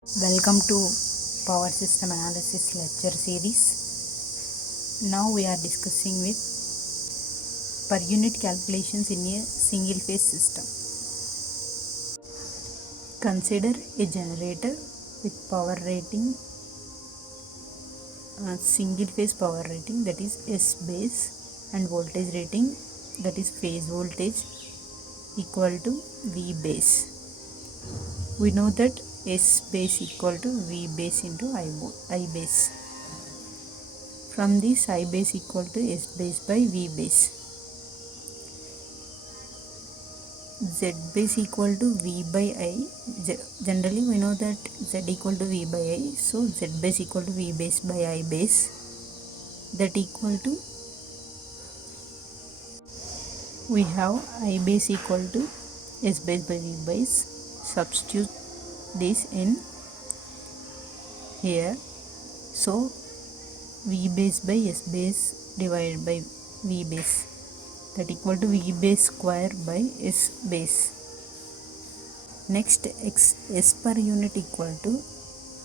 Welcome to Power System Analysis lecture series. Now we are discussing with per unit calculations in a single phase system. Consider a generator with power rating, single phase power rating, that is S base, and voltage rating, that is phase voltage, equal to V base. We know that S base equal to V base into I base. From this, I base equal to S base by V base. Z base equal to V by I. Generally we know that Z equal to V by I. So Z base equal to V base by I base. That equal to, we have I base equal to S base by V base. Substitute this in here. So V base by S base divided by V base, that equal to V base square by S base. Next, S per unit equal to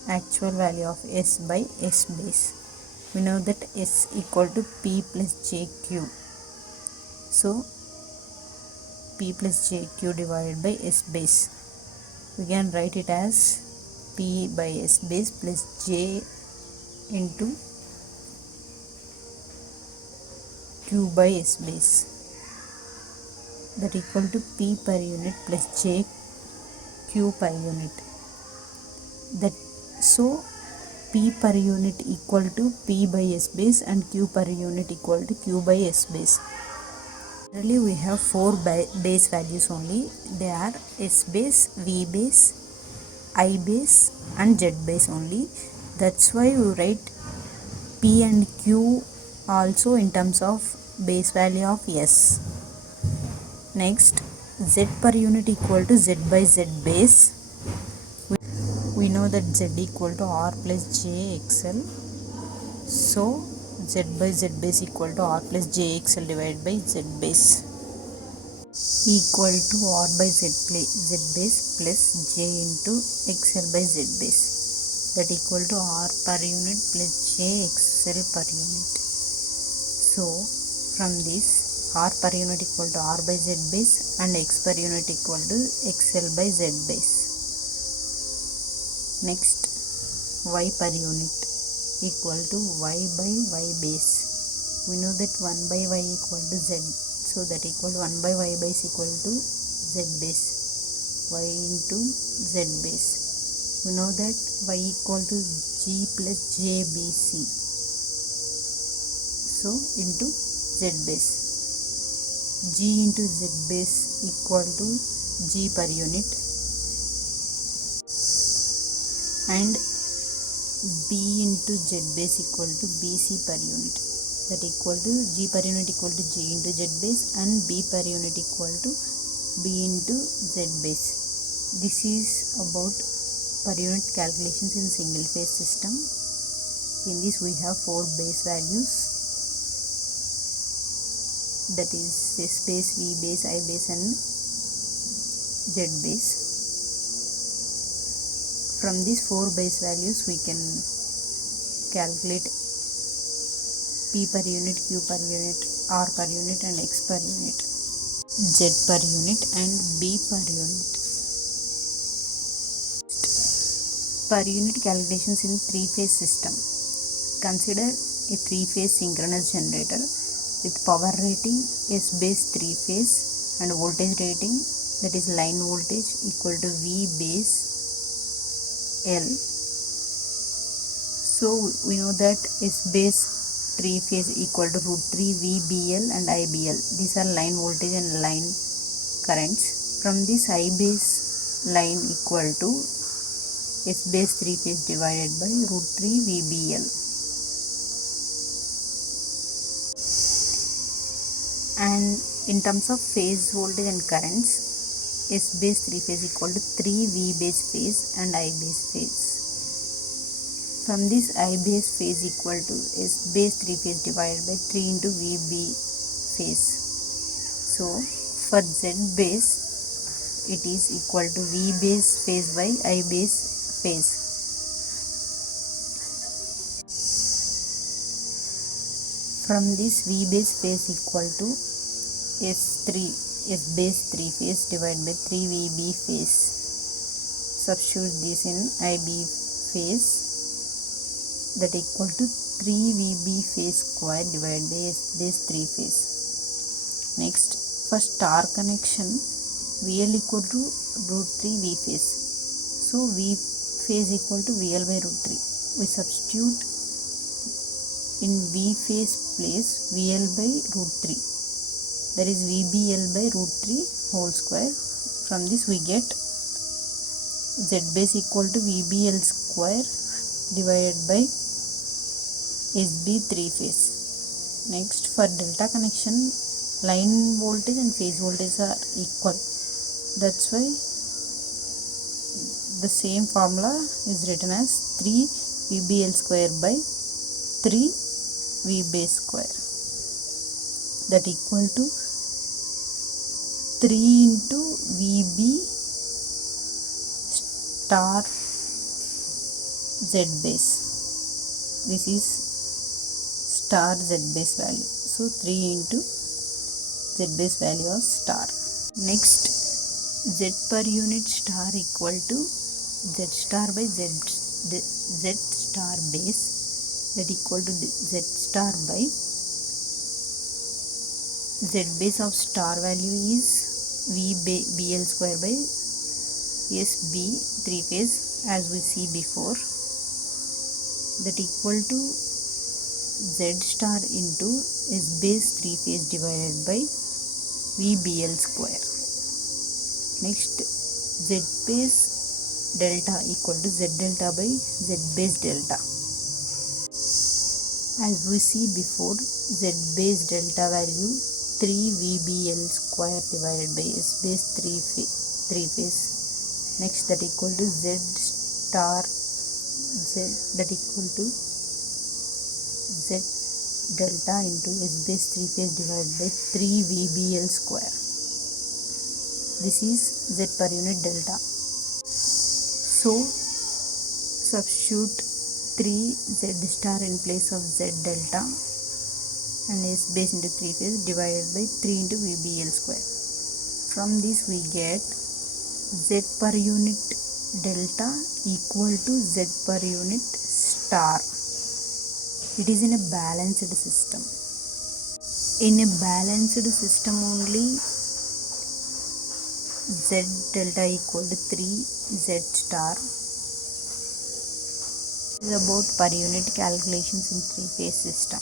actual value of S by S base. We know that S equal to P plus JQ. So P plus JQ divided by S base. We can write it as P by S base plus J into Q by S base, that equal to P per unit plus J Q per unit. That so P per unit equal to P by S base and Q per unit equal to Q by S base. Generally we have four base values only. They are S base, V base, I base and Z base only. That's why we write P and Q also in terms of base value of S. Next, Z per unit equal to Z by Z base. We know that Z equal to R plus J XL. So Z by Z base equal to R plus J XL divided by Z base, equal to R by Z base plus J into XL by Z base, that equal to R per unit plus J XL per unit. So from this, R per unit equal to R by Z base and X per unit equal to XL by Z base. Next, Y per unit equal to Y by Y base. We know that 1 by Y equal to Z. So that equal to 1 by Y base equal to Z base. Y into Z base. We know that Y equal to G plus JBC. So into Z base. G into Z base equal to G per unit. And B into Z base equal to BC per unit. That equal to G per unit equal to G into Z base and B per unit equal to B into Z base. This is about per unit calculations in single phase system. In this we have four base values, that is S base, V base, I base and Z base. From these four base values we can calculate P per unit, Q per unit, R per unit and X per unit, Z per unit and B per unit. Per unit calculations in three-phase system. Consider a three-phase synchronous generator with power rating S base 3-phase and voltage rating, that is line voltage, equal to V base L. So we know that S base 3-phase equal to root 3 VBL and IBL. These are line voltage and line currents. From this, I base line equal to S base 3-phase divided by root 3 VBL. And in terms of phase voltage and currents, S base 3-phase equal to 3 V base phase and I base phase. From this, I base phase equal to S base 3-phase divided by 3 into VB phase. So for Z base, it is equal to V base phase by I base phase. From this V base phase equal to S base 3 phase divided by 3 VB phase. Substitute this in IB phase, that equal to 3 VB phase square divided by S base 3 phase. Next, for star connection, VL equal to root 3 V phase. So V phase equal to VL by root 3. We substitute in V phase place VL by root 3. That is VBL by root 3 whole square. From this we get Z base equal to VBL square divided by SB 3 phase. Next, for delta connection, line voltage and phase voltage are equal. That's why the same formula is written as 3 VBL square by 3 V base square, that equal to 3 into VB star Z base. This is star Z base value. So 3 into Z base value of star. Next, Z per unit star equal to Z star by Z star base, that equal to Z star by Z base of star value is VBL square by SB 3 phase, as we see before, that equal to Z star into S base 3 phase divided by VBL square. Next, Z base delta equal to Z delta by Z base delta. As we see before, Z base delta value 3 VBL square divided by S base 3 phase. Next, that equal to Z star Z, that equal to Z delta into S base 3 phase divided by 3 VBL square. This is Z per unit delta. So substitute 3 Z star in place of Z delta and S base into 3 phase divided by 3 into VBL square. From this we get Z per unit delta equal to Z per unit star. It is in a balanced system. In a balanced system only Z delta equal to 3 Z star. This is about per unit calculations in 3 phase system.